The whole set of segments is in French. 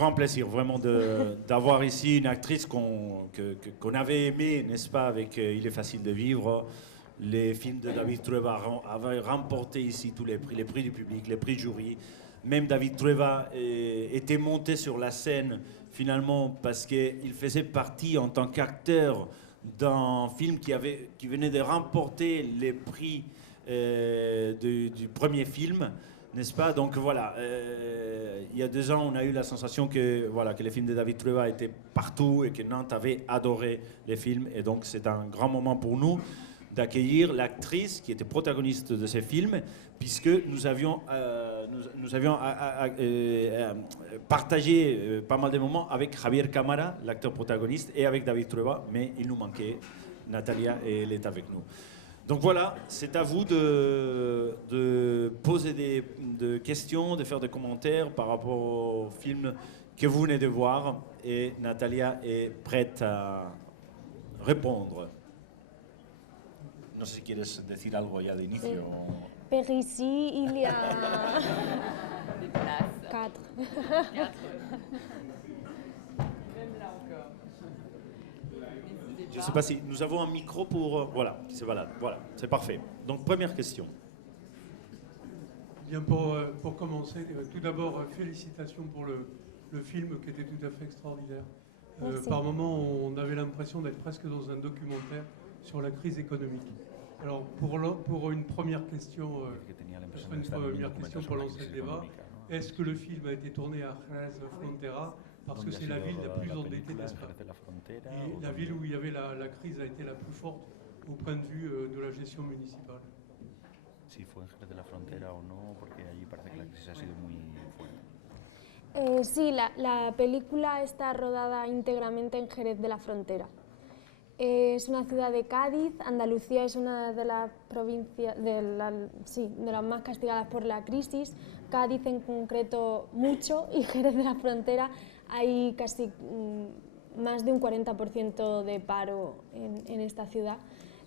grand plaisir vraiment d'avoir ici une actrice qu'on avait aimée, n'est-ce pas, avec Il est facile de vivre. Les films de David Trueba avaient remporté ici tous les prix du public, les prix jury. Même David Trueba était monté sur la scène finalement parce qu'il faisait partie en tant qu'acteur d'un film qui venait de remporter les prix du premier film, n'est-ce pas? Donc voilà, il y a 2 ans, on a eu la sensation que, voilà, que les films de David Trueba étaient partout et que Nantes avait adoré les films. Et donc c'est un grand moment pour nous d'accueillir l'actrice qui était protagoniste de ces films, puisque nous avions partagé pas mal de moments avec Javier Camara, l'acteur protagoniste, et avec David Trueba, mais il nous manquait Natalia et elle est avec nous. Donc voilà, c'est à vous de poser des questions, de faire des commentaires par rapport au film que vous venez de voir, et Natalia est prête à répondre. No sé si quieres decir algo ya de inicio. Périci, il y a 4. Je ne sais pas si nous avons un micro pour... voilà, c'est valable. Voilà, c'est parfait. Donc, première question. Bien, pour commencer, tout d'abord, félicitations pour le film qui était tout à fait extraordinaire. Par moments, on avait l'impression d'être presque dans un documentaire sur la crise économique. Alors, pour une première question, pour lancer le débat, est-ce que le film a été tourné à Jerez de la Frontera parce que c'est la ville la plus endettée d'Espagne? Et la ville où il y avait la crise a été la plus forte au point de vue de la gestion municipale. Si fue en Jerez de la Frontera o no, porque allí parece que la crisis ha sido muy fuerte. Sí, la película está rodada íntegramente en Jerez de la Frontera. Es una ciudad de Cádiz. Andalucía es una de las provincias, de las más castigadas por la crisis. Cádiz en concreto mucho, y Jerez de la Frontera hay casi más de un 40% de paro en esta ciudad.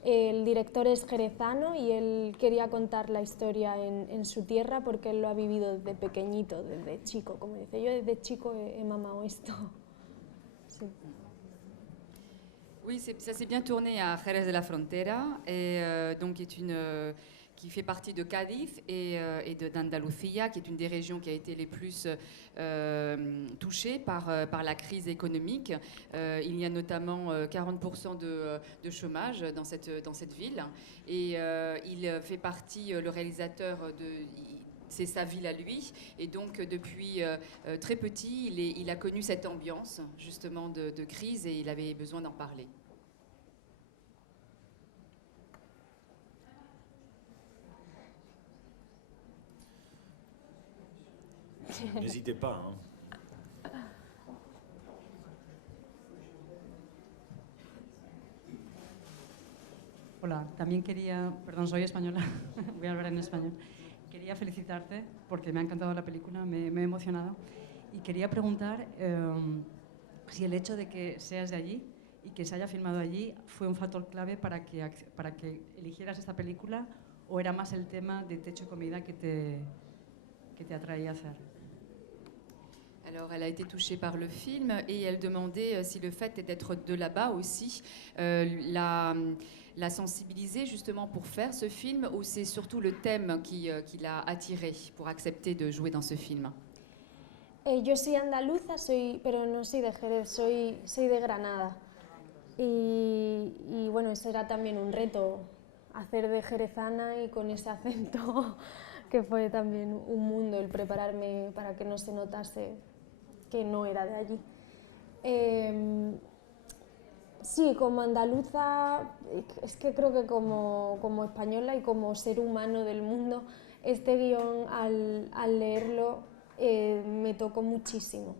El director es jerezano y él quería contar la historia en su tierra porque él lo ha vivido desde pequeñito, desde chico, como dice. Yo desde chico he mamado esto. Sí. Oui, ça s'est bien tourné à Jerez de la Frontera, et donc qui fait partie de Cádiz et d'Andalucía, qui est une des régions qui a été les plus touchées par la crise économique. Il y a notamment 40% de chômage dans cette ville, et il fait partie, le réalisateur c'est sa ville à lui, et donc depuis très petit, il a connu cette ambiance justement de crise, et il avait besoin d'en parler. N'hésitez pas. Hein. Hola, también quería, perdón, soy española, voy a hablar en español. Quería felicitarte porque me ha encantado la película, me he emocionado, y quería preguntar si el hecho de que seas de allí y que se haya filmado allí fue un factor clave para que eligieras esta película, o era más el tema de techo y comida que te atraía a hacer. Alors, elle a été touchée par le film, et elle demandait si le fait d'être de là-bas aussi l'a sensibilisée justement pour faire ce film, ou c'est surtout le thème qui l'a attirée pour accepter de jouer dans ce film. Yo soy andaluza, pero no soy de Jerez, soy de Granada. Y bueno, eso era también un reto, hacer de jerezana y con ese acento, que fue también un mundo el prepararme para que no se notase que no era de allí. Sí, como andaluza, es que creo que como española y como ser humano del mundo, este guión al leerlo me tocó muchísimo,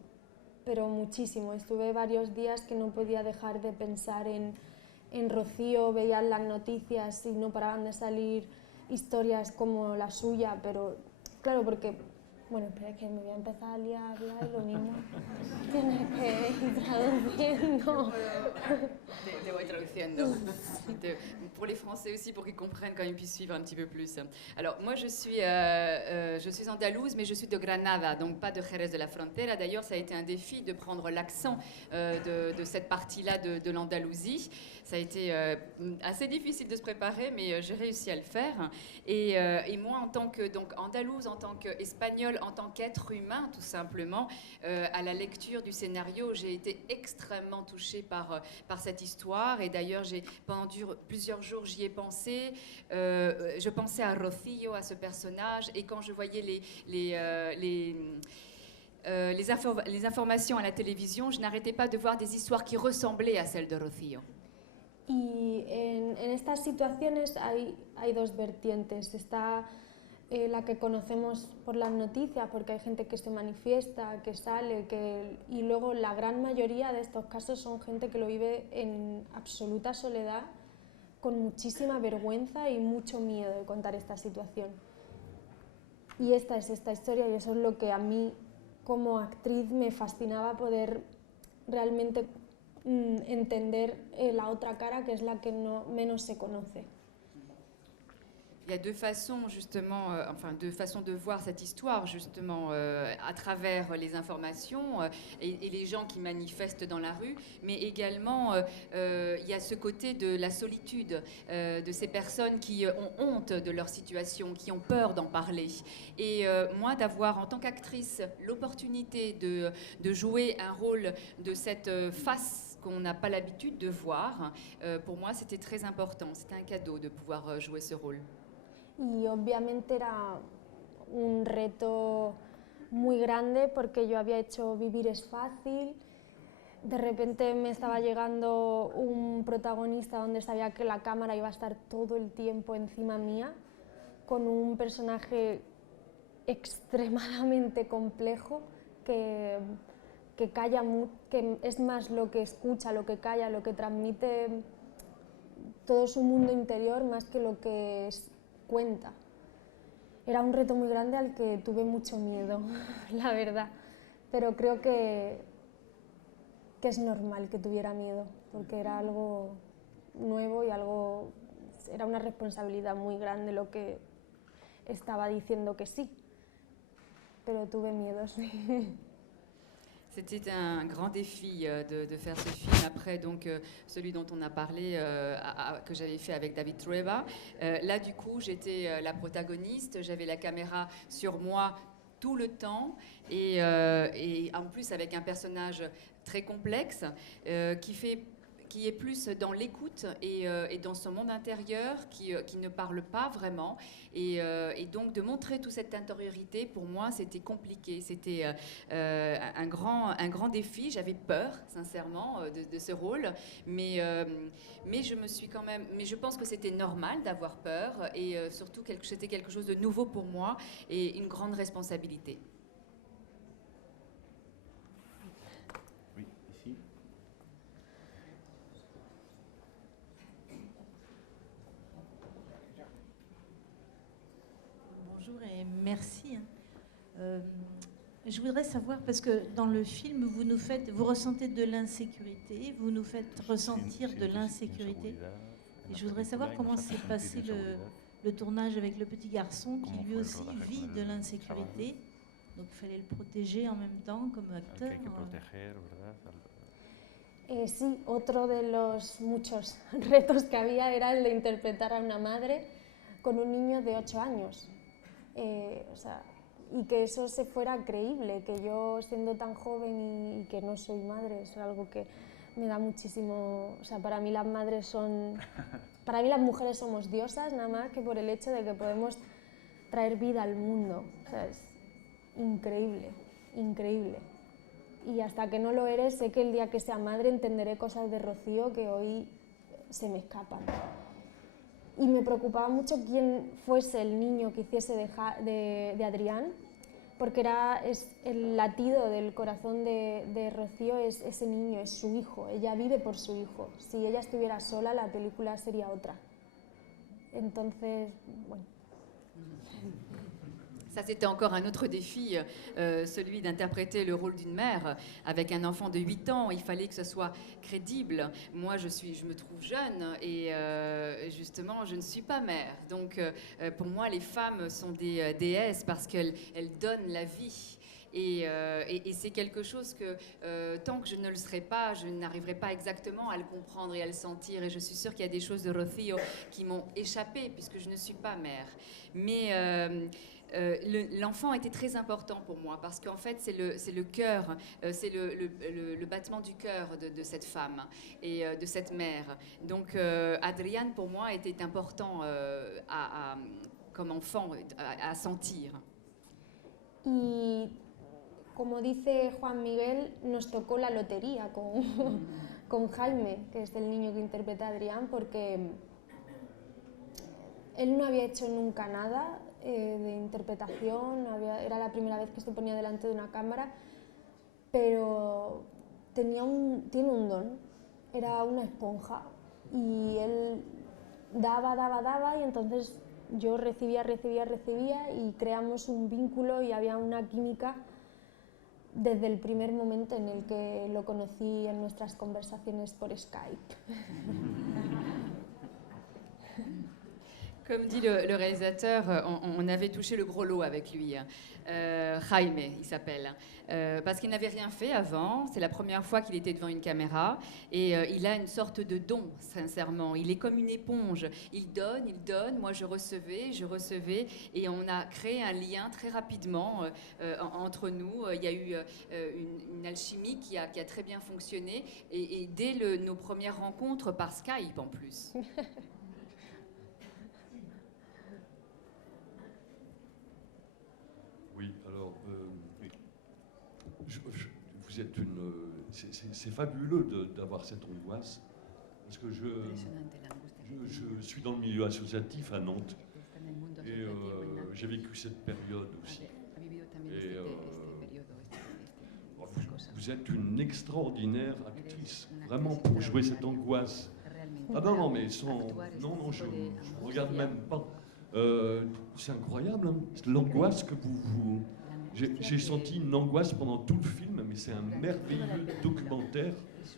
pero muchísimo. Estuve varios días que no podía dejar de pensar en Rocío, veía las noticias y no paraban de salir historias como la suya, pero claro, porque Bueno, pero es que me voy a empezar a liar y lo mismo tienes que ir traduciendo. Te voy traduciendo. Pour les Français aussi, pour qu'ils comprennent, quand ils puissent suivre un petit peu plus. Alors, moi, je suis andalouse, mais je suis de Granada, donc pas de Jerez de la Frontera. D'ailleurs, ça a été un défi de prendre l'accent de cette partie-là de l'Andalousie. Ça a été assez difficile de se préparer, mais j'ai réussi à le faire. Et moi, en tant que donc andalouse, en tant qu'espagnole, en tant qu'être humain, tout simplement, à la lecture du scénario, j'ai été extrêmement touchée par cette histoire. Et d'ailleurs, pendant plusieurs jours, j'y ai pensé. Je pensais à Rocío, à ce personnage. Et quand je voyais les informations à la télévision, je n'arrêtais pas de voir des histoires qui ressemblaient à celles de Rocío. Y en estas situaciones hay dos vertientes. Está la que conocemos por las noticias, porque hay gente que se manifiesta, que sale, y luego la gran mayoría de estos casos son gente que lo vive en absoluta soledad, con muchísima vergüenza y mucho miedo de contar esta situación. Y esta es esta historia, y eso es lo que a mí como actriz me fascinaba, poder realmente entender la otra cara, que es la que menos se conoce. Il y a deux façons, justement, deux façons de voir cette histoire, justement, à travers les informations et les gens qui manifestent dans la rue, mais également, il y a ce côté de la solitude, de ces personnes qui ont honte de leur situation, qui ont peur d'en parler. Et moi, d'avoir, en tant qu'actrice, l'opportunité de jouer un rôle de cette face qu'on n'a pas l'habitude de voir, pour moi, c'était très important. C'était un cadeau de pouvoir jouer ce rôle. Y obviamente era un reto muy grande, porque yo había hecho Vivir es fácil. De repente me estaba llegando un protagonista donde sabía que la cámara iba a estar todo el tiempo encima mía, con un personaje extremadamente complejo que calla que es más lo que escucha, lo que calla, lo que transmite todo su mundo interior, más que lo que cuenta. Era un reto muy grande al que tuve mucho miedo, la verdad, pero creo que es normal que tuviera miedo, porque era algo nuevo y era una responsabilidad muy grande lo que estaba diciendo que sí, pero tuve miedo, sí. C'était un grand défi de faire ce film, après donc celui dont on a parlé, que j'avais fait avec David Trueba. Là, du coup, j'étais la protagoniste, j'avais la caméra sur moi tout le temps, et en plus avec un personnage très complexe qui est plus dans l'écoute et dans son monde intérieur, qui ne parle pas vraiment. Et donc de montrer toute cette intériorité, pour moi, c'était compliqué. C'était un grand défi. J'avais peur, sincèrement, de ce rôle. Mais je pense que c'était normal d'avoir peur. Et surtout, c'était quelque chose de nouveau pour moi et une grande responsabilité. Et merci. Je voudrais savoir, parce que dans le film, vous ressentez de l'insécurité, vous nous faites ressentir de l'insécurité. Et je voudrais savoir comment s'est passé le tournage avec le petit garçon qui lui aussi vit de l'insécurité. Donc il fallait le protéger en même temps comme acteur. Sí, otro de los muchos retos que había era el de interpretar a una madre con un niño de 8 años. Y que eso se fuera creíble, que yo siendo tan joven y que no soy madre, es algo que me da muchísimo, para mí las mujeres somos diosas, nada más que por el hecho de que podemos traer vida al mundo, es increíble, increíble. Y hasta que no lo eres, sé que el día que sea madre entenderé cosas de Rocío que hoy se me escapan. Y me preocupaba mucho quién fuese el niño que hiciese de Adrián, porque es el latido del corazón de Rocío, es ese niño, es su hijo, ella vive por su hijo. Si ella estuviera sola, la película sería otra. Entonces, bueno. Ça, c'était encore un autre défi, celui d'interpréter le rôle d'une mère avec un enfant de 8 ans. Il fallait que ce soit crédible. Moi, je me trouve jeune et justement, je ne suis pas mère. Donc, pour moi, les femmes sont des déesses parce qu'elles donnent la vie. Et c'est quelque chose que, tant que je ne le serai pas, je n'arriverai pas exactement à le comprendre et à le sentir. Et je suis sûre qu'il y a des choses de Rocío qui m'ont échappé puisque je ne suis pas mère. Mais l'enfant était très important pour moi parce qu'en fait, c'est le cœur, c'est le battement du cœur de cette femme et de cette mère. Donc, Adrián, pour moi, était important comme enfant à sentir. Y como dice Juan Miguel, nos tocó la lotería con Jaime, que es el niño que interpreta a Adrián, porque él no había hecho nunca nada de interpretación, era la primera vez que se ponía delante de una cámara, pero tiene un don, era una esponja y él daba y entonces yo recibía y creamos un vínculo y había una química desde el primer momento en el que lo conocí en nuestras conversaciones por Skype. Comme dit le réalisateur, on avait touché le gros lot avec lui. Jaime, il s'appelle. Parce qu'il n'avait rien fait avant. C'est la première fois qu'il était devant une caméra. Et il a une sorte de don, sincèrement. Il est comme une éponge. Il donne. Moi, je recevais. Et on a créé un lien très rapidement entre nous. Il y a eu une alchimie qui a très bien fonctionné. Et dès nos premières rencontres par Skype, en plus. Vous êtes c'est fabuleux d'avoir cette angoisse, parce que je suis dans le milieu associatif à Nantes, et j'ai vécu cette période aussi. Et vous êtes une extraordinaire actrice, vraiment, pour jouer cette angoisse. Ah non, mais non, je ne regarde même pas. C'est incroyable, hein, l'angoisse que vous J'ai senti une angoisse pendant tout le film, mais c'est un merveilleux documentaire,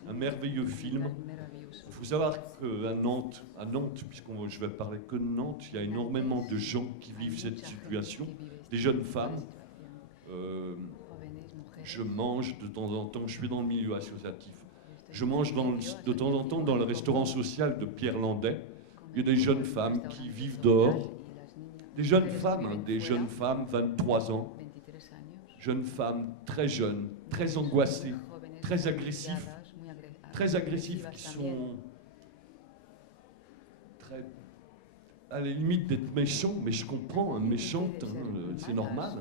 un merveilleux film. Il faut savoir qu'à Nantes, puisque je vais parler que de Nantes, il y a énormément de gens qui vivent cette situation, des jeunes femmes. Je mange de temps en temps, je suis dans le milieu associatif, je mange de temps en temps dans le restaurant social de Pierre Landais. Il y a des jeunes femmes qui vivent dehors, des jeunes femmes, 23 ans, jeunes femmes très jeunes, très angoissées, très agressives, qui sont très à la limite d'être méchants, mais je comprends, méchante, hein, c'est normal.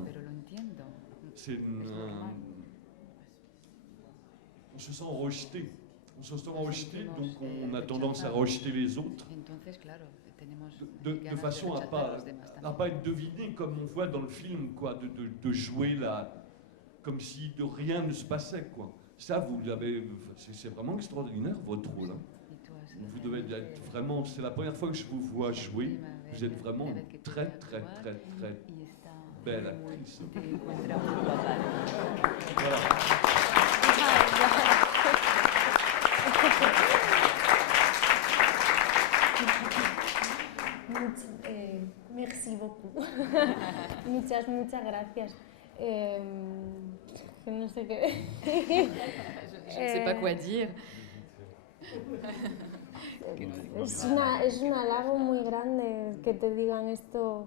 On se sent rejeté. Donc on a tendance à rejeter les autres de façon à pas être deviné comme on voit dans le film, quoi, de jouer comme si de rien ne se passait, quoi. Ça, c'est vraiment extraordinaire votre rôle. Hein. Vous devez être vraiment, c'est la première fois que je vous vois jouer. Vous êtes vraiment une très belle actrice. Voilà. Merci beaucoup. muchas gracias. No sé qué. Je ne sais pas quoi dire. Es un halago muy grande que te digan esto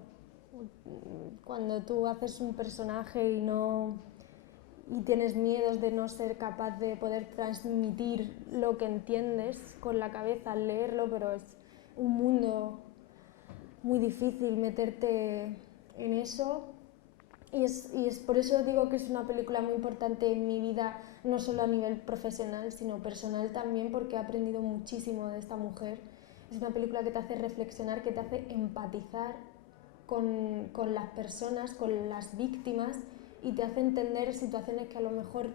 cuando tú haces un personaje y tienes miedos de no ser capaz de poder transmitir lo que entiendes con la cabeza al leerlo, pero es un mundo muy difícil meterte en eso. Y es por eso digo que es una película muy importante en mi vida, no solo a nivel profesional, sino personal también, porque he aprendido muchísimo de esta mujer. Es una película que te hace reflexionar, que te hace empatizar con las personas, con las víctimas, y te hace entender situaciones que a lo mejor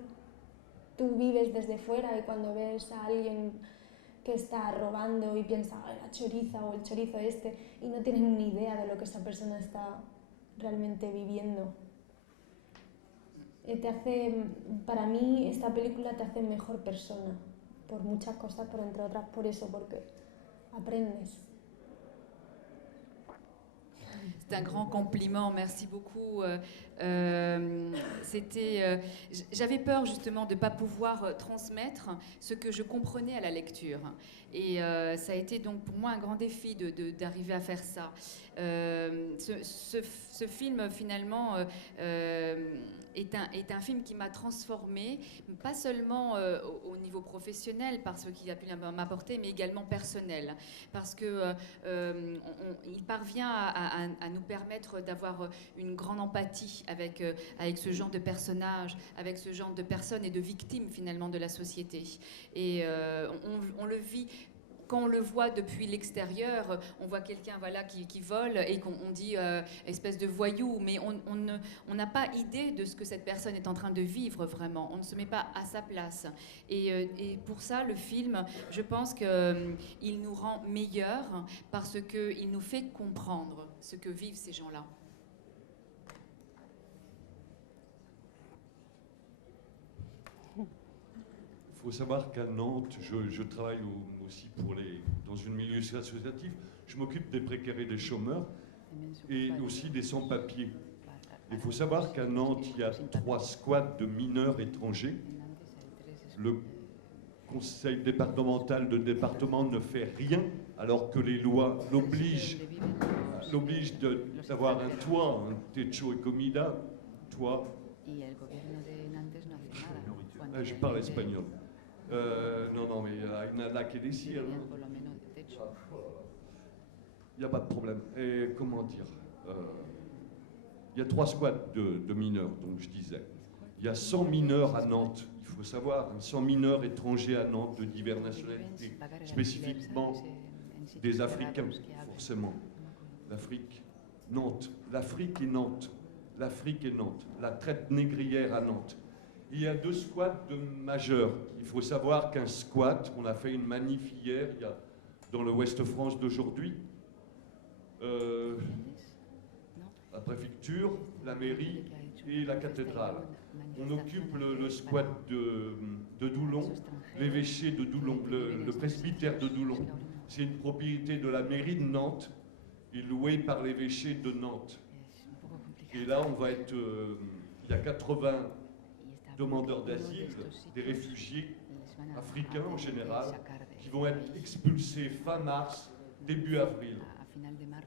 tú vives desde fuera, y cuando ves a alguien que está robando y piensas, la choriza o el chorizo y no tienes ni idea de lo que esa persona está realmente viviendo. Para mí esta película te hace mejor persona, por muchas cosas, pero entre otras por eso, porque aprendes. C'est un grand compliment, merci beaucoup. J'avais peur justement de ne pas pouvoir transmettre ce que je comprenais à la lecture. Et ça a été donc pour moi un grand défi d'arriver à faire ça. Ce film finalement est un film qui m'a transformée, pas seulement au niveau professionnel, parce qu'il a pu m'apporter, mais également personnel, parce que il parvient à nous permettre d'avoir une grande empathie avec ce genre de personnages, avec ce genre de personnes et de victimes finalement de la société. Et on le vit. Quand on le voit depuis l'extérieur, on voit quelqu'un qui vole et qu'on dit espèce de voyou, mais on n'a pas idée de ce que cette personne est en train de vivre vraiment. On ne se met pas à sa place. Et pour ça, le film, je pense qu'il nous rend meilleurs parce qu'il nous fait comprendre ce que vivent ces gens-là. Il faut savoir qu'à Nantes, je travaille aussi dans un milieu associatif. Je m'occupe des précaires et des chômeurs et aussi des sans-papiers. Il faut savoir qu'à Nantes, il y a 3 squats de mineurs étrangers. Le conseil départemental de département ne fait rien alors que les lois l'obligent d'avoir un toit, un techo y comida, toit. Je parle espagnol. Non, mais hay nada que decir. Il n'y a pas de problème. Et comment dire il y a 3 squats de mineurs, donc je disais. Il y a 100 mineurs à Nantes. Il faut savoir, 100 mineurs étrangers à Nantes de diverses nationalités, spécifiquement des Africains, forcément. L'Afrique, Nantes. L'Afrique et Nantes. L'Afrique et Nantes. La traite négrière à Nantes. Il y a 2 squats de majeurs. Il faut savoir qu'un squat, on a fait une manif hier, dans le Ouest-France d'aujourd'hui, la préfecture, la mairie et la cathédrale. On occupe le squat de Doulon, l'évêché de Doulon, le presbytère de Doulon. C'est une propriété de la mairie de Nantes et louée par l'évêché de Nantes. Et là, on va être... il y a 80 demandeurs d'asile, des réfugiés africains en général, qui vont être expulsés fin mars, début avril.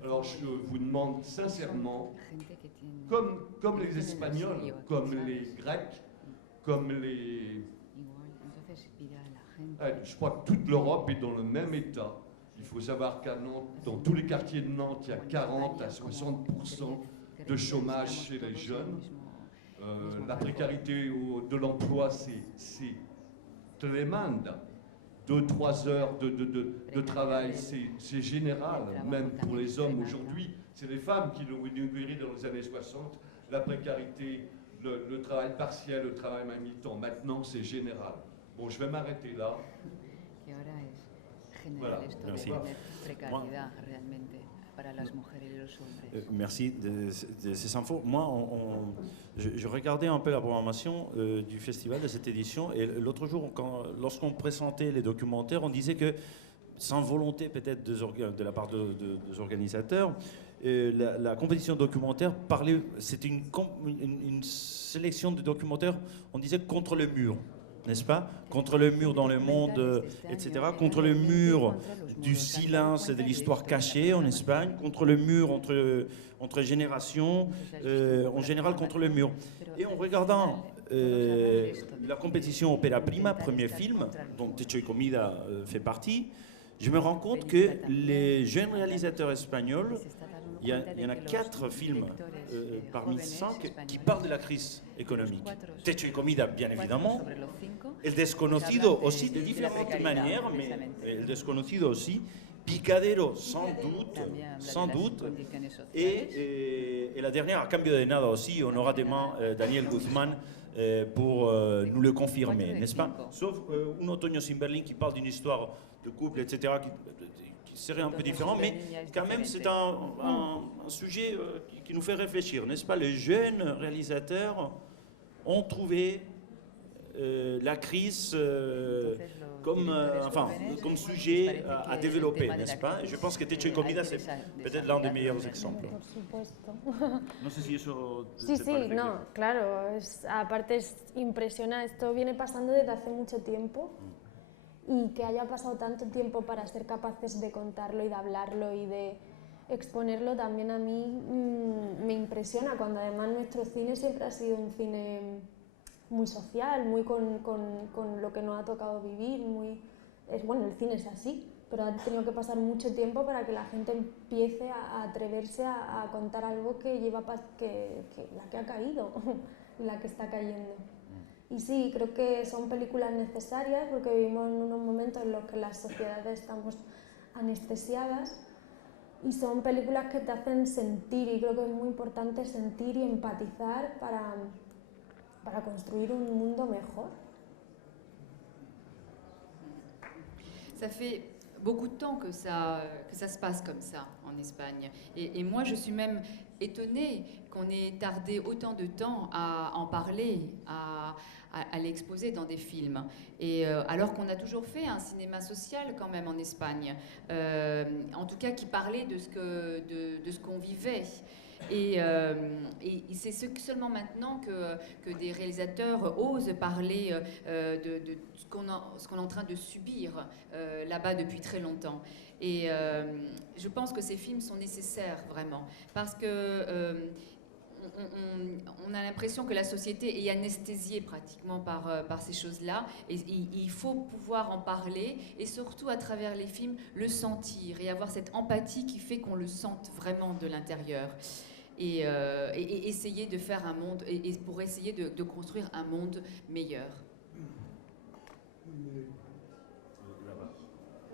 Alors je vous demande sincèrement, comme les Espagnols, comme les Grecs, comme les... Je crois que toute l'Europe est dans le même état. Il faut savoir qu'à Nantes, dans tous les quartiers de Nantes, il y a 40 à 60% de chômage chez les jeunes. La précarité de l'emploi, c'est tremende. 2-3 heures de travail, c'est général, même pour les hommes aujourd'hui. C'est les femmes qui l'ont inauguré dans les années 60. La précarité, le travail partiel, le travail à mi-temps. Maintenant, c'est général. Bon, je vais m'arrêter là. Voilà. Merci. Merci de ces infos. Moi, je regardais un peu la programmation du festival de cette édition et l'autre jour, lorsqu'on présentait les documentaires, on disait que, sans volonté peut-être de la part des organisateurs, la compétition documentaire parlait, c'était une sélection de documentaires, on disait contre le mur. N'est-ce pas? Contre le mur dans le monde, etc. Contre le mur du silence et de l'histoire cachée en Espagne. Contre le mur entre générations, en général contre le mur. Et en regardant la compétition Opera Prima, premier film, dont Techo y Comida fait partie, je me rends compte que les jeunes réalisateurs espagnols, il y en a 4 films parmi 5 qui parlent de la crise économique. Techo y Comida, bien évidemment. El Desconocido aussi, de différentes manières, mais El Desconocido aussi. Picadero, sans doute. Et la dernière, A Cambio de Nada aussi, on aura demain Daniel Guzmán pour nous le confirmer, n'est-ce pas? Sauf Un Otoño sin Berlín qui parle d'une histoire de couple, etc., qui qui serait un peu différent, mais quand même c'est un sujet qui nous fait réfléchir, n'est-ce pas? Les jeunes réalisateurs ont trouvé la crise comme sujet à développer, n'est-ce pas? Et je pense que Techo y Comida, c'est peut-être l'un des meilleurs exemples. Por supuesto. No sé si eso Sí, sí, no, claro. Aparte impresiona, esto viene pasando desde hace mucho tiempo y que haya pasado tanto tiempo para ser capaces de contarlo y de hablarlo y de exponerlo también a mí me impresiona, cuando además nuestro cine siempre ha sido un cine muy social, muy con lo que nos ha tocado vivir, bueno, el cine es así, pero ha tenido que pasar mucho tiempo para que la gente empiece a atreverse a contar algo que la que ha caído, la que está cayendo. Y sí, creo que son películas necesarias porque vivimos en unos momentos en los que las sociedades estamos anestesiadas y son películas que te hacen sentir, y creo que es muy importante sentir y empatizar para construire un mundo mejor. Ça fait beaucoup de temps que ça se passe comme ça en Espagne. Et moi, je suis même étonnée qu'on ait tardé autant de temps à en parler, à l'exposer dans des films. Et alors qu'on a toujours fait un cinéma social quand même en Espagne, en tout cas qui parlait de ce qu'on vivait. Et c'est seulement maintenant que des réalisateurs osent parler de ce qu'on est en train de subir là-bas depuis très longtemps. Et je pense que ces films sont nécessaires vraiment, parce que on a l'impression que la société est anesthésiée pratiquement par ces choses-là, et il faut pouvoir en parler, et surtout à travers les films le sentir et avoir cette empathie qui fait qu'on le sente vraiment de l'intérieur. Et essayer de faire un monde, et pour essayer de construire un monde meilleur.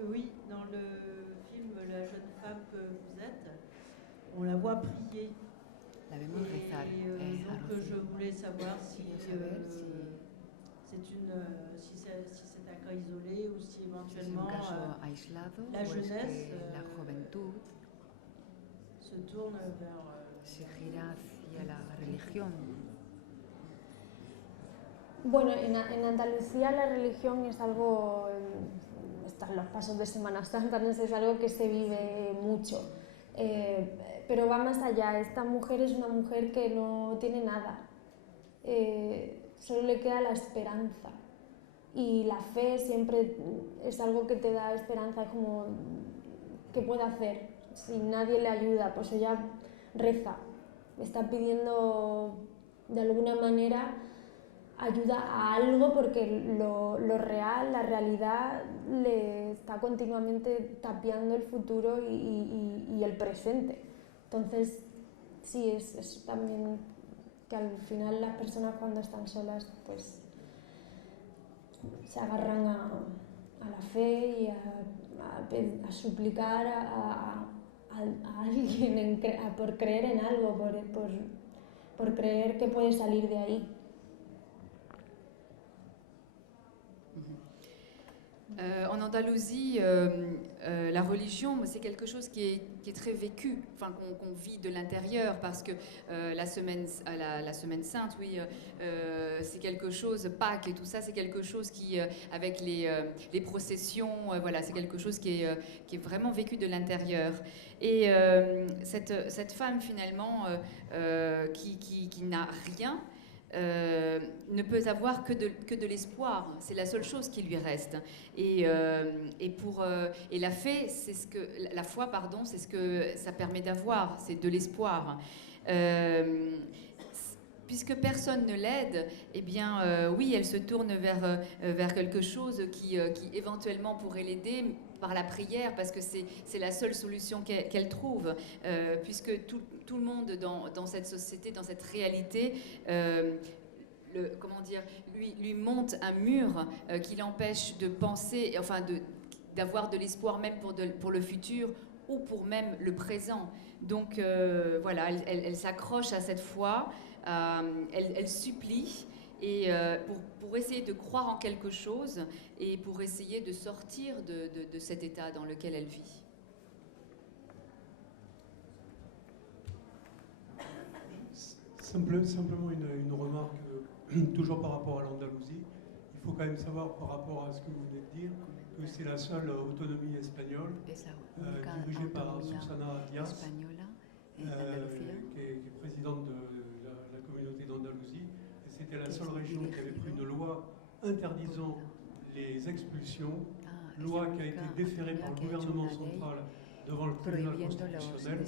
Oui, dans le film La jeune femme que vous êtes, on la voit prier. Donc je voulais savoir si c'est un cas isolé ou si éventuellement la jeunesse se tourne vers... se gira hacia la religión. Bueno, en Andalucía la religión es algo, están los pasos de Semana Santa, no sé, es algo que se vive mucho, pero va más allá. Esta mujer es una mujer que no tiene nada, solo le queda la esperanza, y la fe siempre es algo que te da esperanza, es como, ¿qué puede hacer? Si nadie le ayuda, pues ella reza, está pidiendo de alguna manera ayuda a algo, porque lo real, la realidad, le está continuamente tapiando el futuro y el presente. Entonces, sí, es también que al final las personas cuando están solas, pues se agarran a la fe y a suplicar a alguien por creer en algo, por creer que puede salir de ahí. En Andalousie, la religion, c'est quelque chose qui est très vécu, enfin qu'on vit de l'intérieur, parce que la semaine sainte, oui, c'est quelque chose, Pâques et tout ça, c'est quelque chose qui, avec les processions, voilà, c'est quelque chose qui est vraiment vécu de l'intérieur. Et cette femme finalement qui n'a rien, ne peut avoir que de l'espoir. C'est la seule chose qui lui reste. Et la foi, c'est ce que ça permet d'avoir, c'est de l'espoir. Puisque personne ne l'aide, eh bien, oui, elle se tourne vers quelque chose qui éventuellement pourrait l'aider par la prière, parce que c'est la seule solution qu'elle trouve, puisque tout le monde dans cette société, dans cette réalité, lui monte un mur qui l'empêche de penser, enfin d'avoir de l'espoir même pour le futur ou pour même le présent. Donc voilà, elle s'accroche à cette foi, elle supplie, et pour essayer de croire en quelque chose et pour essayer de sortir de cet état dans lequel elle vit. Simplement une remarque, toujours par rapport à l'Andalousie. Il faut quand même savoir, par rapport à ce que vous venez de dire, que c'est la seule autonomie espagnole dirigée par Susana Díaz, qui est présidente de la communauté d'Andalousie. Et c'était la seule région qui avait pris une loi interdisant les expulsions, loi qui a été déférée par le gouvernement central devant le tribunal constitutionnel,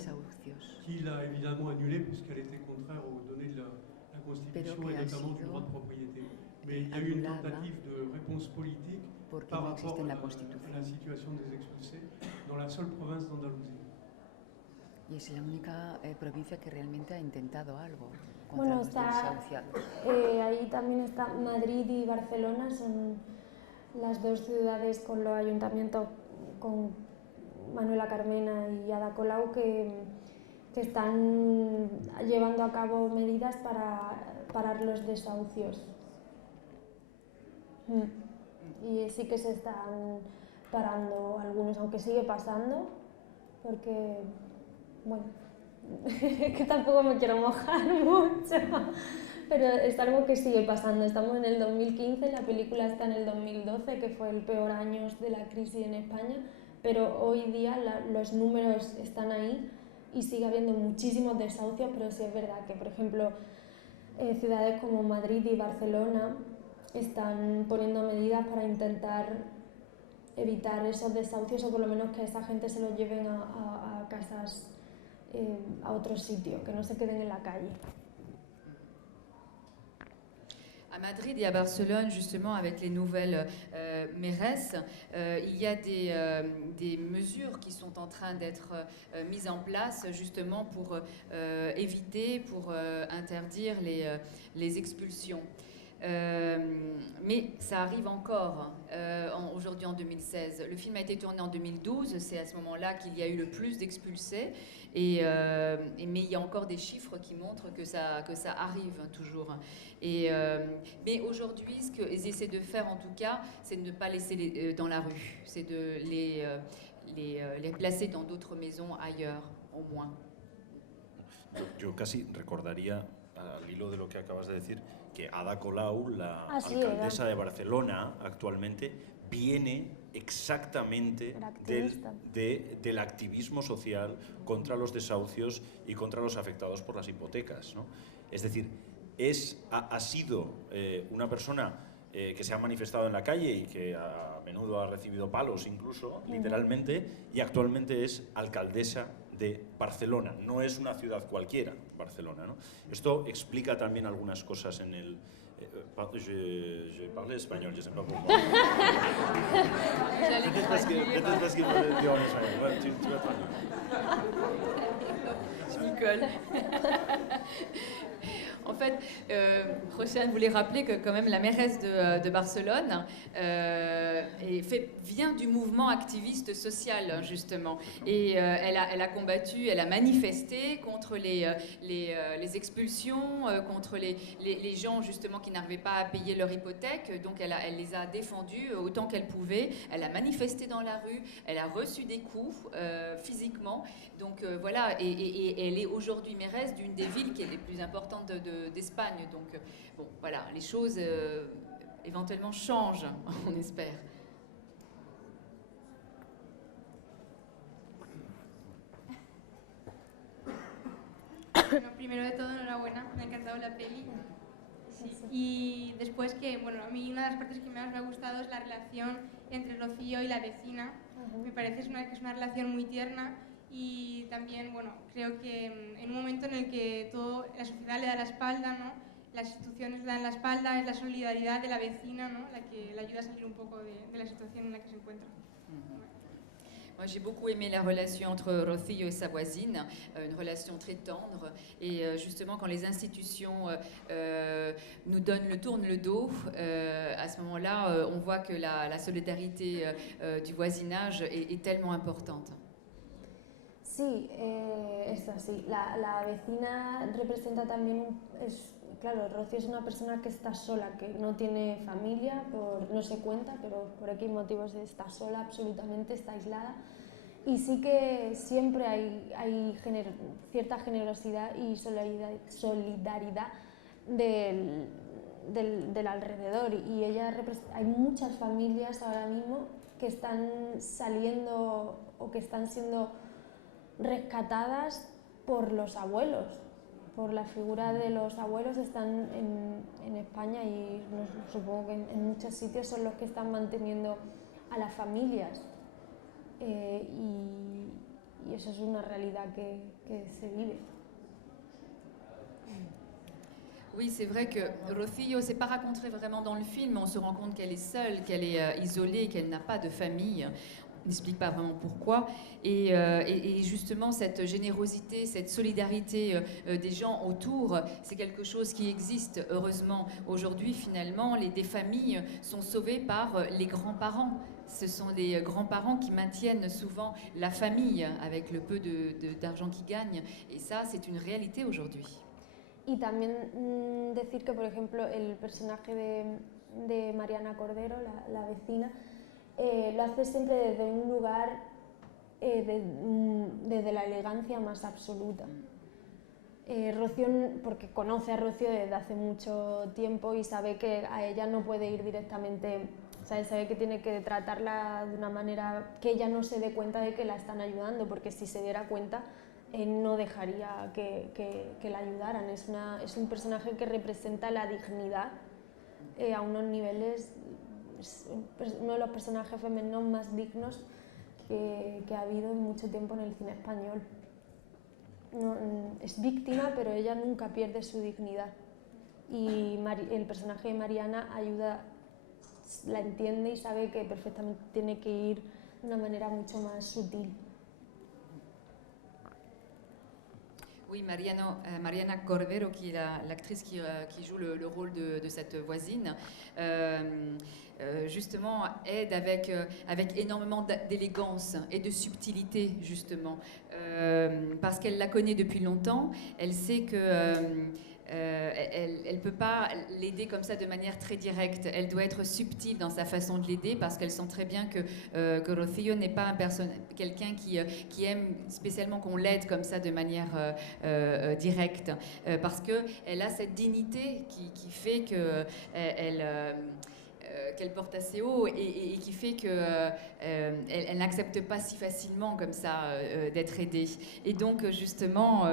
qui l'a évidemment annulée puisqu'elle était contraire aux données de la Constitution et notamment du droit de propriété. Mais il y a eu une tentative de réponse politique par rapport à la situation des expulsés dans la seule province d'Andalousie. Y es la única provincia que realmente ha intentado algo contra Bueno, los está, desahuciados. ahí también está Madrid y Barcelona, son las dos ciudades con los ayuntamientos, con Manuela Carmena y Ada Colau, que están llevando a cabo medidas para parar los desahucios. Y sí que se están parando algunos, aunque sigue pasando, porque, bueno, que tampoco me quiero mojar mucho, pero es algo que sigue pasando. Estamos en el 2015, la película está en el 2012, que fue el peor año de la crisis en España, pero hoy día los números están ahí y sigue habiendo muchísimos desahucios, pero sí es verdad que, por ejemplo, ciudades como Madrid y Barcelona están poniendo medidas para intentar evitar esos desahucios o por lo menos que esa gente se los lleven a casas, a otro sitio, que no se queden en la calle. À Madrid et à Barcelone, justement, avec les nouvelles mairesses, il y a des mesures qui sont en train d'être mises en place, justement, pour éviter, pour interdire les expulsions. Mais ça arrive encore aujourd'hui en 2016. Le film a été tourné en 2012, c'est à ce moment-là qu'il y a eu le plus d'expulsés, mais il y a encore des chiffres qui montrent que ça arrive toujours. Mais aujourd'hui, ce qu'ils essaient de faire en tout cas, c'est de ne pas laisser dans la rue, c'est de les placer dans d'autres maisons ailleurs, au moins. Yo casi recordaría, al hilo de lo que acabas de decir, que Ada Colau, la alcaldesa de Barcelona actualmente, viene exactamente del activismo social contra los desahucios y contra los afectados por las hipotecas, ¿no? Es decir, ha sido una persona que se ha manifestado en la calle y que a menudo ha recibido palos incluso, literalmente, y actualmente es alcaldesa de Barcelona. No es una ciudad cualquiera, Barcelona, ¿no? Esto explica también algunas cosas en el... Je parle español, je sais pas pourquoi. Peut-être parce que je le dis en espagnol. Ouais, tu vas traduire. Nicole. En fait, Rochane voulait rappeler que quand même la mairesse de Barcelone vient du mouvement activiste social, justement. Et elle a combattu, elle a manifesté contre les expulsions, contre les gens justement qui n'arrivaient pas à payer leur hypothèque. Donc elle les a défendus autant qu'elle pouvait. Elle a manifesté dans la rue, elle a reçu des coups physiquement. Donc voilà, et elle est aujourd'hui mairesse d'une des villes qui est les plus importantes d'Espagne. Donc bon, voilà, les choses éventuellement changent, on espère. Bueno, primero de todo, enhorabuena, me ha encantado la peli. Sí. Y después que, bueno, a mí una de las partes que más me ha gustado es la relación entre Rocío y la vecina. Me parece que es una relación muy tierna y también, bueno, creo que en un momento en el que la sociedad le da la espalda, ¿no? Las instituciones le dan la espalda, es la solidaridad de la vecina, ¿no? La que le ayuda a salir un poco de la situación en la que se encuentra. Moi, j'ai beaucoup aimé la relation entre Rocío et sa voisine, une relation très tendre. Et justement, quand les institutions tournent le dos, à ce moment-là, on voit que la solidarité du voisinage est tellement importante. Sí, es así. La vecina representa también, claro, Rocío es una persona que está sola, que no tiene familia, no se cuenta, pero por X motivos está sola, absolutamente, está aislada. Y sí que siempre hay cierta generosidad y solidaridad del alrededor. Y hay muchas familias ahora mismo que están saliendo o que están siendo rescatadas por los abuelos, por la figura de los abuelos. Están en España y supongo que en muchos sitios son los que están manteniendo a las familias. Y eso es una realidad que se vive. Oui, c'est vrai que Rocío, c'est pas raconté vraiment dans le film, on se rend compte qu'elle est seule, qu'elle est isolée, qu'elle n'a pas de famille. On n'explique pas vraiment pourquoi. Et justement, cette générosité, cette solidarité des gens autour, c'est quelque chose qui existe heureusement. Aujourd'hui, finalement, des familles sont sauvées par les grands-parents. Ce sont les grands-parents qui maintiennent souvent la famille avec le peu d'argent qu'ils gagnent. Et ça, c'est une réalité aujourd'hui. Y también decir que, por ejemplo, el personaje de Mariana Cordero, la vecina, lo hace siempre desde un lugar, desde la elegancia más absoluta. Rocío, porque conoce a Rocío desde hace mucho tiempo y sabe que a ella no puede ir directamente, o sea, sabe que tiene que tratarla de una manera que ella no se dé cuenta de que la están ayudando, porque si se diera cuenta no dejaría que la ayudaran. Es un personaje que representa la dignidad a unos niveles, es uno de los personajes femeninos más dignos que ha habido en mucho tiempo en el cine español. No, es víctima, pero ella nunca pierde su dignidad. Y el personaje de Mariana la entiende y sabe que perfectamente tiene que ir de una manera mucho más sutil. Oui, Mariana Cordero, qui est l'actrice qui joue le rôle de cette voisine, justement aide avec énormément d'élégance et de subtilité, justement. Parce qu'elle la connaît depuis longtemps, elle sait que elle ne peut pas l'aider comme ça de manière très directe. Elle doit être subtile dans sa façon de l'aider parce qu'elle sent très bien que Rocío n'est pas quelqu'un qui aime spécialement qu'on l'aide comme ça de manière directe. Parce qu'elle a cette dignité qui fait qu'elle porte assez haut et qui fait qu'elle n'accepte pas si facilement comme ça d'être aidée. Et donc justement...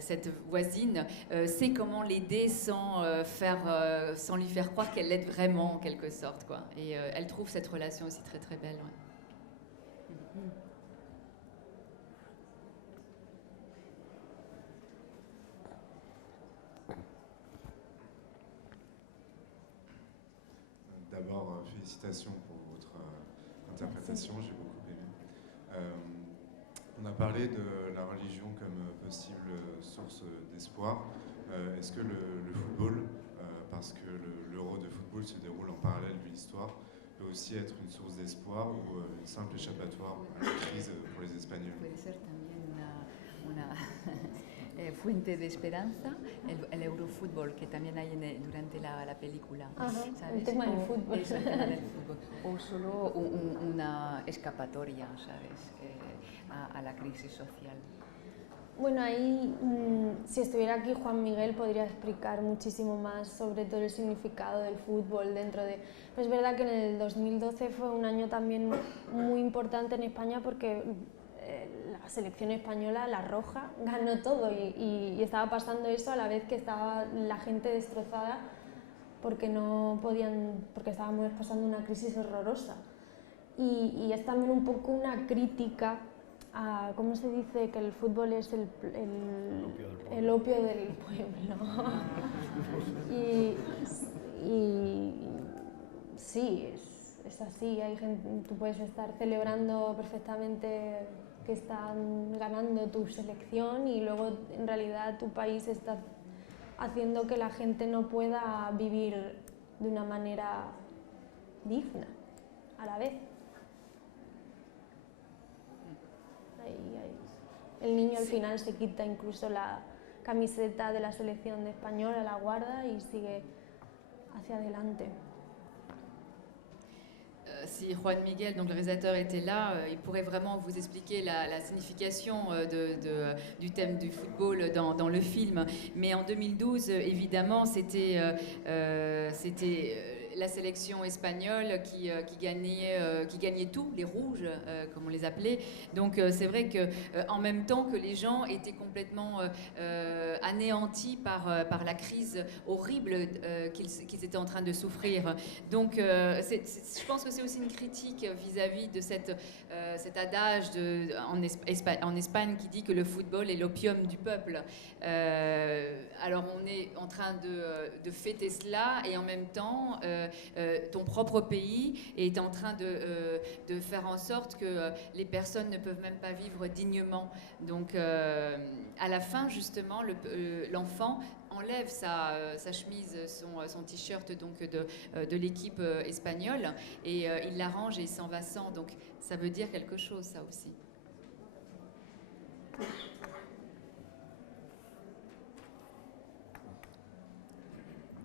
cette voisine sait comment l'aider sans lui faire croire qu'elle l'aide vraiment en quelque sorte, quoi. Et elle trouve cette relation aussi très très belle. Ouais. D'abord, félicitations pour votre interprétation, j'ai beaucoup aimé. On a parlé de la religion comme possible source d'espoir. Est-ce que le football, parce que l'Euro de football se déroule en parallèle de l'histoire, peut aussi être une source d'espoir ou une simple échappatoire à la crise pour les Espagnols? Puede ser también una fuente de esperanza, el Eurofútbol, que también hay durante la película. ¿Sabes? El tema del fútbol. Es el tema del fútbol. O solo una escapatoria, ¿sabes? A la crisis social. Bueno, ahí, si estuviera aquí Juan Miguel, podría explicar muchísimo más sobre todo el significado del fútbol dentro de... Pero es verdad que en el 2012 fue un año también muy importante en España porque la selección española, la roja, ganó todo y estaba pasando eso a la vez que estaba la gente destrozada porque porque estábamos pasando una crisis horrorosa. Y es también un poco una crítica a, ¿cómo se dice? Que el fútbol es el opio del pueblo. y sí, es así. Hay gente, tú puedes estar celebrando perfectamente que están ganando tu selección y luego en realidad tu país está haciendo que la gente no pueda vivir de una manera digna a la vez. El niño al final se quita incluso la camiseta de la selección de española, la guarda y sigue hacia adelante. si Juan Miguel, donc le réalisateur, était là, il pourrait vraiment vous expliquer la signification du thème du football dans le film. Mais en 2012, évidemment, c'était la sélection espagnole qui gagnait tout, les rouges, comme on les appelait. Donc c'est vrai qu'en même temps que les gens étaient complètement anéantis par la crise horrible qu'ils étaient en train de souffrir. Donc je pense que c'est aussi une critique vis-à-vis de cet adage en Espagne qui dit que le football est l'opium du peuple. Alors on est en train de fêter cela et en même temps ton propre pays est en train de faire en sorte que les personnes ne peuvent même pas vivre dignement. Donc à la fin justement l'enfant enlève sa chemise, son t-shirt donc de l'équipe espagnole et il l'arrange et il s'en va sans. Donc ça veut dire quelque chose, ça aussi.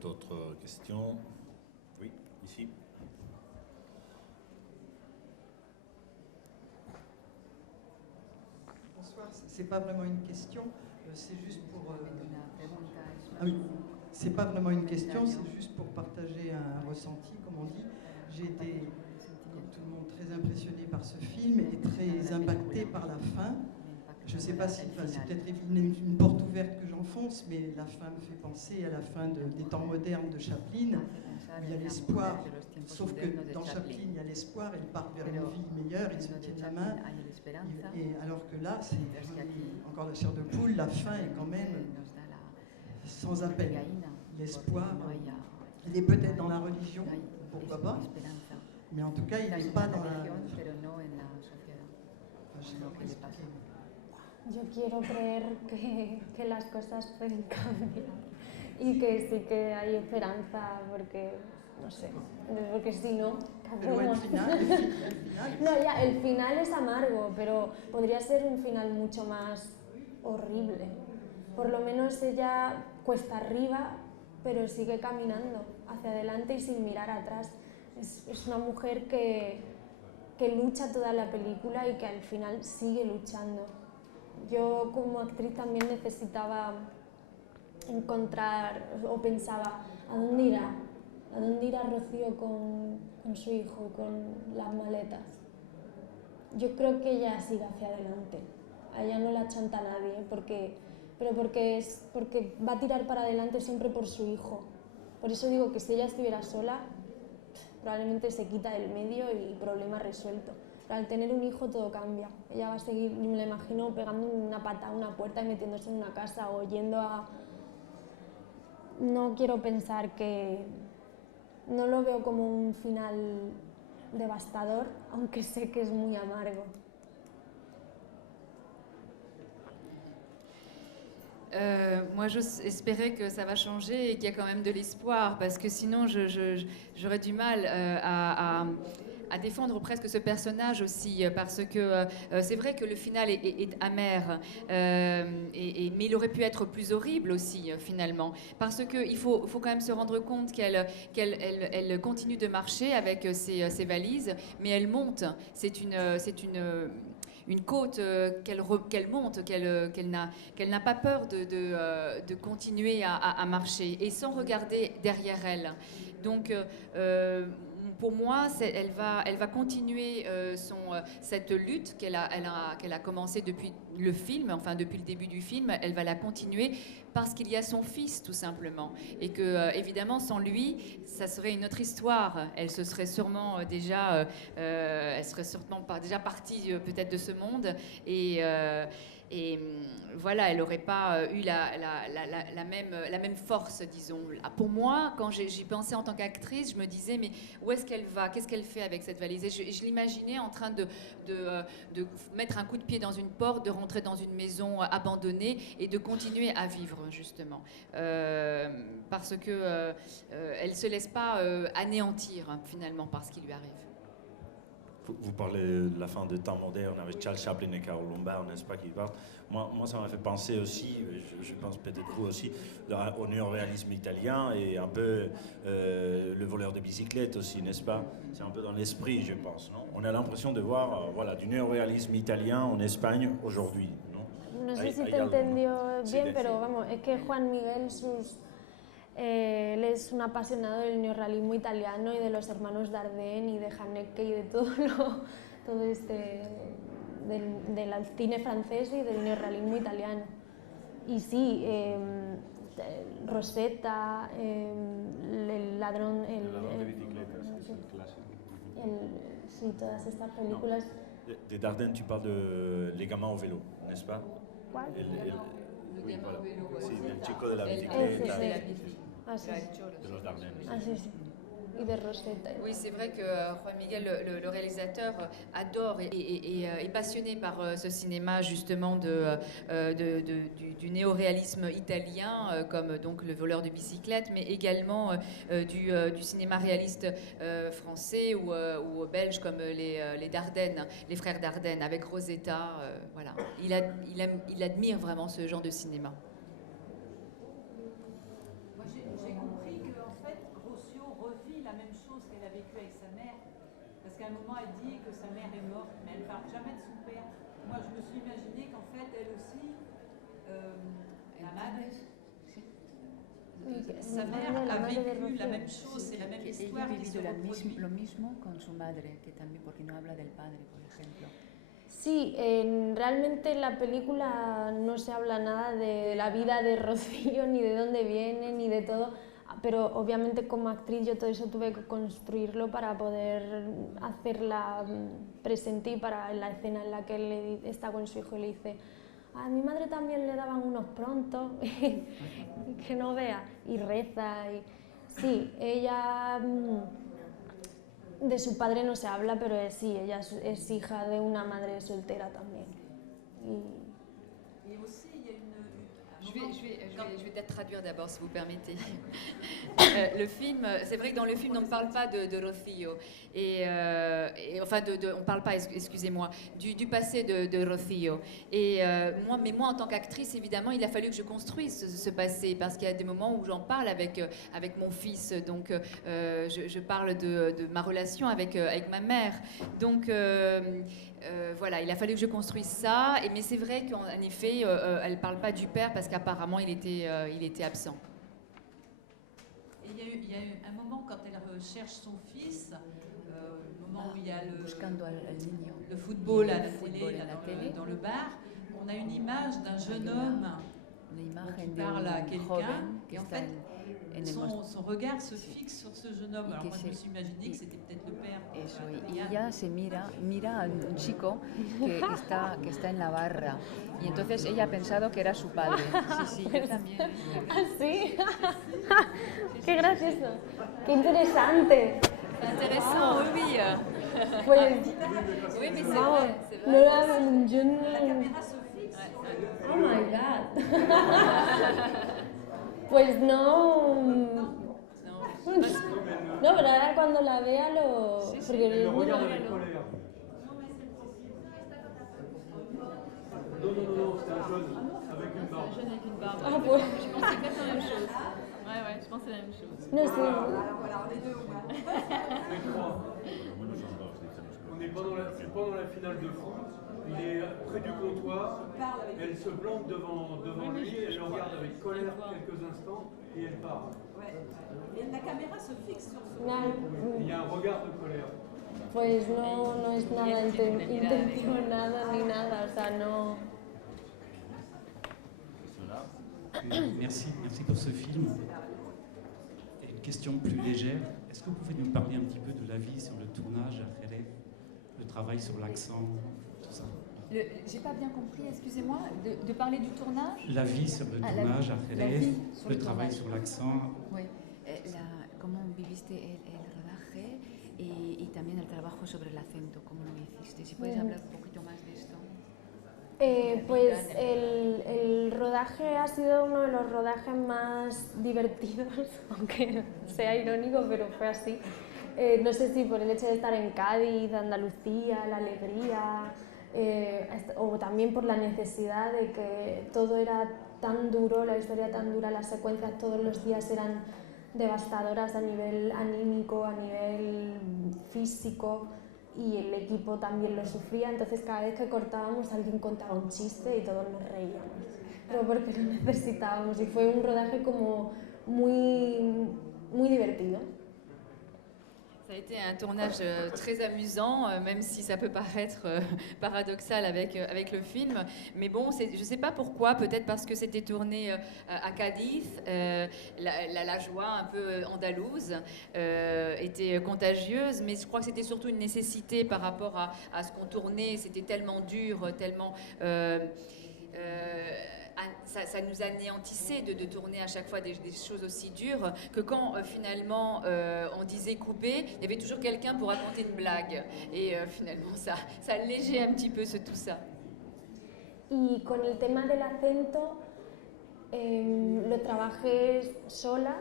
D'autres questions? Oui, ici. Bonsoir, c'est pas vraiment une question, c'est juste pour... Ah oui, c'est pas vraiment une question, c'est juste pour partager un ressenti, comme on dit. J'ai été, comme tout le monde, très impressionné par ce film et très impacté par la fin. Je ne sais pas si c'est peut-être une porte ouverte que j'enfonce, mais la fin me fait penser à la fin des temps modernes de Chaplin, où il y a l'espoir, sauf que dans Chaplin, il y a l'espoir, ils partent vers une vie meilleure, ils se tiennent la main, et alors que là, c'est encore la chair de poule, la fin est quand même sans appel. L'espoir, il est peut-être dans la religion, pourquoi pas, mais en tout cas, il n'est pas dans la... Yo quiero creer que las cosas pueden cambiar y que sí que hay esperanza porque, no sé, porque si no, Pero el final, no, ya, el final es amargo, pero podría ser un final mucho más horrible. Por lo menos ella cuesta arriba, pero sigue caminando hacia adelante y sin mirar atrás. Es una mujer que lucha toda la película y que al final sigue luchando. Yo como actriz también necesitaba encontrar, o pensaba, ¿a dónde irá? ¿A dónde irá Rocío con su hijo, con las maletas? Yo creo que ella sigue hacia adelante. A ella no la chanta nadie, porque va a tirar para adelante siempre por su hijo. Por eso digo que si ella estuviera sola, probablemente se quita del medio y problema resuelto. Pero al tener un hijo todo cambia. Ella va a seguir, me la imagino, pegando una pata a una puerta y metiéndose en una casa o yendo a... No quiero pensar que... No lo veo como un final devastador, aunque sé que es muy amargo. Moi, j'espérais que ça va changer et qu'il y a quand même de l'espoir, parce que sinon, j'aurais du mal à défendre presque ce personnage aussi, parce que c'est vrai que le final est amer, mais il aurait pu être plus horrible aussi, finalement, parce qu'il faut quand même se rendre compte qu'elle continue de marcher avec ses valises, mais elle monte. C'est une côte qu'elle monte, qu'elle n'a pas peur de continuer à marcher, et sans regarder derrière elle. Donc, pour moi, elle va continuer cette lutte qu'elle a commencée depuis le film, enfin depuis le début du film. Elle va la continuer parce qu'il y a son fils, tout simplement. Et que, évidemment, sans lui, ça serait une autre histoire. Elle se serait sûrement déjà, déjà partie peut-être de ce monde. Et voilà, elle n'aurait pas eu la même force, disons. Pour moi, quand j'y pensais en tant qu'actrice, je me disais, mais où est-ce qu'elle va? Qu'est-ce qu'elle fait avec cette valise? Et je l'imaginais en train de mettre un coup de pied dans une porte, de rentrer dans une maison abandonnée et de continuer à vivre, justement. Parce qu'elle ne se laisse pas anéantir, finalement, par ce qui lui arrive. vous parlez de la fin de temps moderne avec Charles Chaplin et Carole Lombard, n'est-ce pas, qui parlent. Moi, ça m'a fait penser aussi, je pense peut-être vous aussi, au néoréalisme italien et un peu le voleur de bicyclette aussi, n'est-ce pas? C'est un peu dans l'esprit, je pense, non? On a l'impression de voir voilà, du néoréalisme italien en Espagne aujourd'hui, non? No sé si te entendió bien, pero vamos, es que Juan Miguel él es un apasionado del neorrealismo italiano y de los hermanos Dardenne y de Haneke y de todo del cine francés y del neorrealismo italiano. Y sí, Rosetta, el ladrón de bicicletas, es el clásico. Sí, todas estas películas. De Dardenne, tu parles de Les gamins au vélo, n'est-ce pas? ¿Cuál? Oui, voilà. Sí, del chico de la bicicleta. De los Dardenne. Ah, sí, sí. Y de Rosetta. Oui, c'est vrai que Juan Miguel, le réalisateur, adore et est passionné par ce cinéma justement du néoréalisme italien, comme donc Le voleur de bicyclette, mais également du cinéma réaliste français ou belge comme les Dardenne, les frères Dardenne, avec Rosetta. Voilà. Il admire vraiment ce genre de cinéma. À un moment, elle dit que sa mère est morte, mais elle ne parle jamais de son père. Moi, je me suis imaginé qu'en fait, elle aussi, la madre, sa mère a vécu la même chose, c'est la même histoire qui se reproduit. Lo mismo con su madre, que también, porque no habla del padre, por ejemplo. Sí, realmente en la película no se habla nada de la vida de Rocío, ni de dónde viene, ni de todo. Pero obviamente como actriz yo todo eso tuve que construirlo para poder hacerla presente y para la escena en la que él está con su hijo y le dice a mi madre también le daban unos prontos, que no vea, y reza. Y sí, ella de su padre no se habla, pero sí, ella es hija de una madre soltera también. Je vais peut-être traduire d'abord, si vous permettez. Le film, c'est vrai que dans le film, on ne parle pas de Rocío. Enfin, on ne parle pas, excusez-moi, du passé de Rocío. Mais moi, en tant qu'actrice, évidemment, il a fallu que je construise ce passé, parce qu'il y a des moments où j'en parle avec mon fils. Donc, je parle de ma relation avec ma mère. Donc, voilà, il a fallu que je construise ça. Mais c'est vrai qu'en effet, elle ne parle pas du père, parce qu'apparemment, il était absent. Et il y a eu un moment quand elle recherche son fils, au moment où il y a le football à la télé, dans le bar, on a une image d'un jeune homme qui parle à quelqu'un, et en fait, son regard se fixe sur ce jeune homme. Alors moi, je me suis imaginé que c'était peut-être le père. Eso, y ella se mira a un chico que está en la barra. Y entonces ella ha pensado que era su padre. Sí, yo también. ¿Ah, sí? ¡Qué gracioso! ¡Qué interesante! Intéressant, wow. Oui. Pues, Oui, mais c'est wow. vrai. No la, yo no... La caméra se fixe. Oh my God. Pues no. No, pero ahora cuando la vea lo. Sí, porque le regarde avec colère. Non, c'est un jeune avec une barbe. Un jeune avec une barbe. Ah, bon. Je pense exactement la même chose. Ouais, je pense que c'est la même chose. No sé. Voilà, on est deux au moins. On est pendant la finale de foot. Il est près du comptoir. Elle se plante devant lui. Elle le regarde avec colère quelques instants et elle part. Ouais. Et la caméra se fixe sur ce. Il y a un regard de colère. Pues no es nada intencionada ni nada, o sea, no. Merci pour ce film. Et une question plus légère, est-ce que vous pouvez nous parler un petit peu de la vie sur le tournage à Jerez, le travail sur l'accent, tout ça? J'ai pas bien compris, excusez-moi, de parler du tournage. La vie sur le tournage à Jerez, le travail sur l'accent. Oui, ¿cómo viviste el rodaje y también el trabajo sobre el acento? ¿Cómo lo hiciste? Si puedes hablar un poquito más de esto. Pues el rodaje ha sido uno de los rodajes más divertidos, aunque sea irónico, pero fue así. No sé si por el hecho de estar en Cádiz, Andalucía, la alegría, o también por la necesidad de que todo era tan duro, la historia tan dura, las secuencias todos los días eran devastadoras a nivel anímico, a nivel físico, y el equipo también lo sufría, entonces cada vez que cortábamos alguien contaba un chiste y todos nos reíamos, pero porque lo necesitábamos, y fue un rodaje como muy divertido. Ça a été un tournage très amusant, même si ça peut paraître paradoxal avec le film. Mais bon, je ne sais pas pourquoi, peut-être parce que c'était tourné à Cadiz, la joie un peu andalouse était contagieuse, mais je crois que c'était surtout une nécessité par rapport à ce qu'on tournait. C'était tellement dur, tellement... ça nous anéantissait de tourner à chaque fois des choses aussi dures que quand finalement on disait couper, il y avait toujours quelqu'un pour raconter une blague. Et finalement ça allégeait un petit peu tout ça. Y con el tema del acento, lo trabajé sola.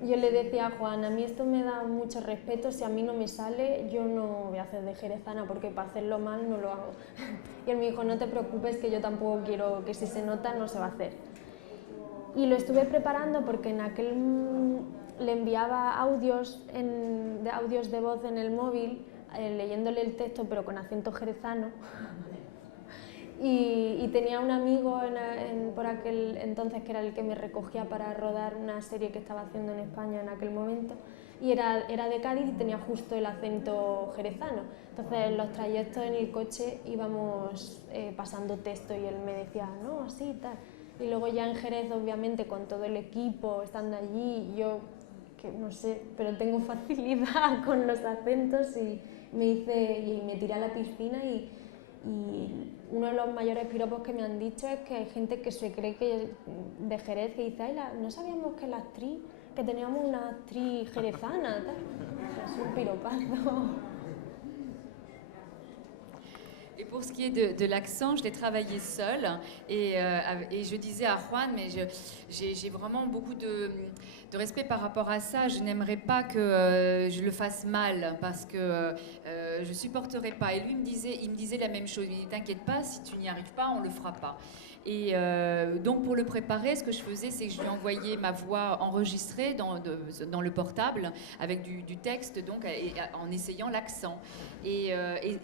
Yo le decía a Juan, a mí esto me da mucho respeto, si a mí no me sale, yo no voy a hacer de jerezana, porque para hacerlo mal no lo hago. Y él me dijo, no te preocupes, que yo tampoco quiero, que si se nota no se va a hacer. Y lo estuve preparando porque en aquel le enviaba audios de voz en el móvil, leyéndole el texto pero con acento jerezano. Y tenía un amigo por aquel entonces que era el que me recogía para rodar una serie que estaba haciendo en España en aquel momento, y era de Cádiz y tenía justo el acento jerezano. Entonces en los trayectos en el coche íbamos pasando texto y él me decía, no, así y tal. Y luego ya en Jerez, obviamente, con todo el equipo, estando allí, yo, que no sé, pero tengo facilidad con los acentos, y me tiré a la piscina, y uno de los mayores piropos que me han dicho es que hay gente que se cree que de Jerez, que dice, ay, no sabíamos que teníamos una actriz jerezana, tal. Es un piropazo. Et pour ce qui est de l'accent, je l'ai travaillé seule, et je disais à Juan, mais j'ai vraiment beaucoup de respect par rapport à ça. Je n'aimerais pas que je le fasse mal, parce que je supporterais pas. Et lui il me disait la même chose. Il me dit, t'inquiète pas, si tu n'y arrives pas, on le fera pas. Et donc pour le préparer, ce que je faisais, c'est que je lui envoyais ma voix enregistrée dans le portable avec du texte, donc en essayant l'accent. Et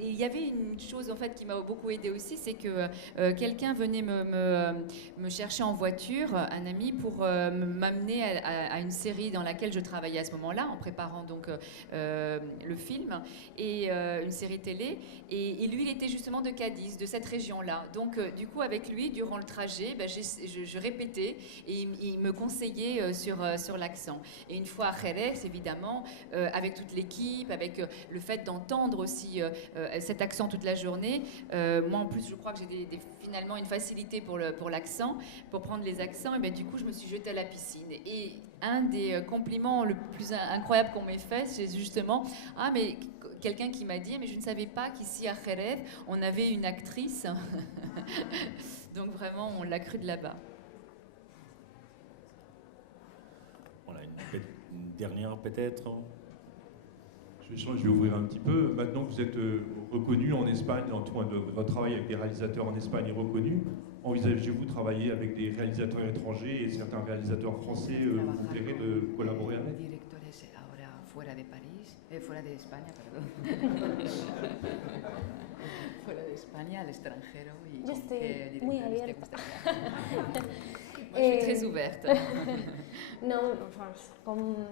il y avait une chose en fait qui m'a beaucoup aidée aussi, c'est que quelqu'un venait me chercher en voiture, un ami, pour m'amener à une série dans laquelle je travaillais à ce moment-là, en préparant donc le film, et une série télé. Et lui, il était justement de Cadiz, de cette région-là. Donc du coup, avec lui, durant le trajet, je répétais, et il me conseillait sur l'accent. Et une fois à Jerez, évidemment, avec toute l'équipe, avec le fait d'entendre aussi cet accent toute la journée, moi en plus je crois que j'ai finalement une facilité pour l'accent, pour prendre les accents, et bien du coup je me suis jetée à la piscine. Et un des compliments le plus incroyable qu'on m'ait fait, c'est justement, mais quelqu'un qui m'a dit, mais je ne savais pas qu'ici à Jerez on avait une actrice. Donc vraiment, on l'a cru de là-bas. On a une dernière peut-être. Je vais ouvrir un petit peu. Maintenant que vous êtes reconnu en Espagne, en tout cas votre travail avec des réalisateurs en Espagne est reconnu, envisagez-vous travailler avec des réalisateurs étrangers, et certains réalisateurs français vous plairait de collaborer avec? Fuera de París, fuera de España, perdón. Fuera de España, al extranjero. Y yo estoy muy abierta. Moi, je suis très ouverte. No,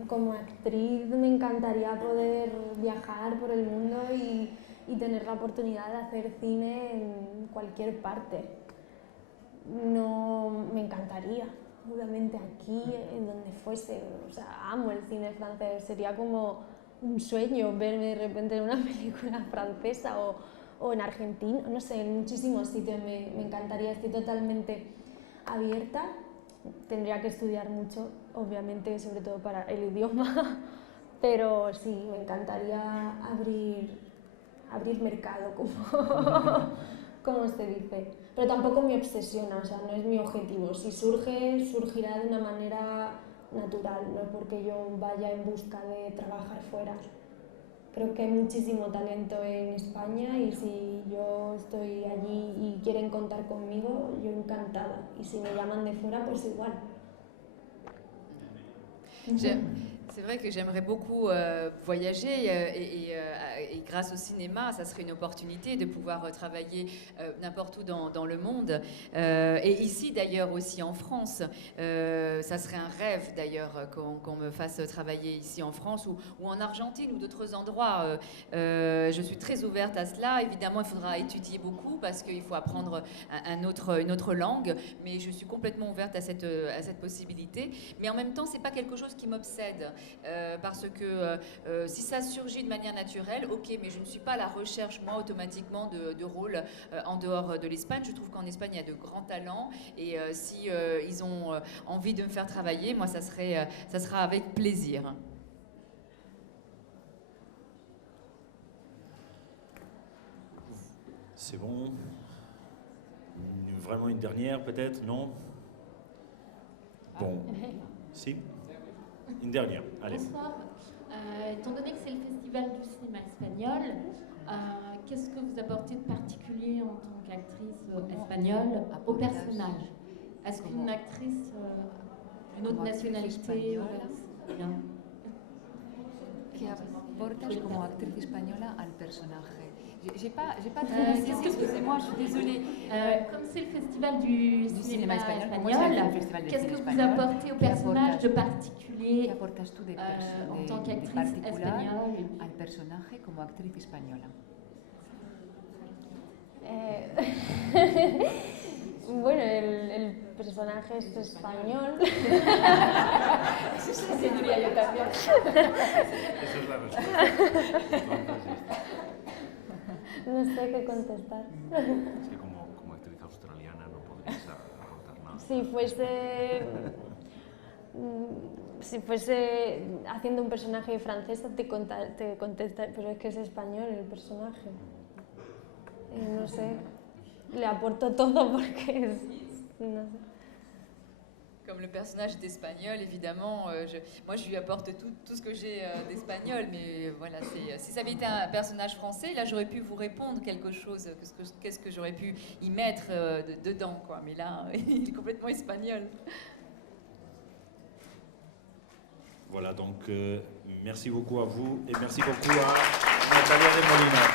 como actriz me encantaría poder viajar por el mundo y tener la oportunidad de hacer cine en cualquier parte. No, me encantaría. Obviamente aquí, en donde fuese, o sea, amo el cine francés, sería como un sueño verme de repente en una película francesa o en Argentina, no sé, en muchísimos sitios me encantaría, estoy totalmente abierta, tendría que estudiar mucho, obviamente, sobre todo para el idioma, pero sí, me encantaría abrir mercado, como se dice. Pero tampoco me obsesiona, o sea, no es mi objetivo. Si surge, surgirá de una manera natural, no es porque yo vaya en busca de trabajar fuera. Creo que hay muchísimo talento en España y si yo estoy allí y quieren contar conmigo, yo encantada. Y si me llaman de fuera, pues igual. C'est vrai que j'aimerais beaucoup voyager et grâce au cinéma, ça serait une opportunité de pouvoir travailler n'importe où dans le monde. Et ici d'ailleurs aussi en France, ça serait un rêve d'ailleurs qu'on me fasse travailler ici en France ou en Argentine ou d'autres endroits. Je suis très ouverte à cela. Évidemment, il faudra étudier beaucoup parce qu'il faut apprendre une autre langue, mais je suis complètement ouverte à cette possibilité. Mais en même temps, c'est pas quelque chose qui m'obsède. Parce que si ça surgit de manière naturelle, ok, mais je ne suis pas à la recherche, moi, automatiquement de rôle en dehors de l'Espagne. Je trouve qu'en Espagne, il y a de grands talents et si ils ont envie de me faire travailler, moi, ça sera avec plaisir. C'est bon. Vraiment une dernière, peut-être, non? Bon. Si? Une dernière, allez. Bonsoir. Étant donné que c'est le festival du cinéma espagnol, qu'est-ce que vous apportez de particulier en tant qu'actrice espagnole au personnage? Est-ce qu'une actrice d'une autre nationalité ¿Qué aportas como actriz española al personaje? J'ai pas excusez-moi, je suis désolée. Comme c'est le festival du cinéma espagnol, qu'est-ce que vous apportez au personnage de particulier en tant qu'actrice espagnole? Al personaje como actriz española. Bueno, el personaje es español. Eso diría yo también. Esa es la respuesta. No sé qué contestar. Es que como actriz australiana no podrías aportar nada. Si fuese haciendo un personaje francés te contesta, pero es que es español el personaje. No sé, le aporto todo porque es... No sé. Comme le personnage est espagnol, évidemment, moi je lui apporte tout ce que j'ai d'espagnol, mais voilà, si ça avait été un personnage français, là j'aurais pu vous répondre quelque chose, qu'est-ce que j'aurais pu y mettre dedans, quoi. Mais là, il est complètement espagnol. Voilà, donc merci beaucoup à vous et merci beaucoup à Natalia de Molina.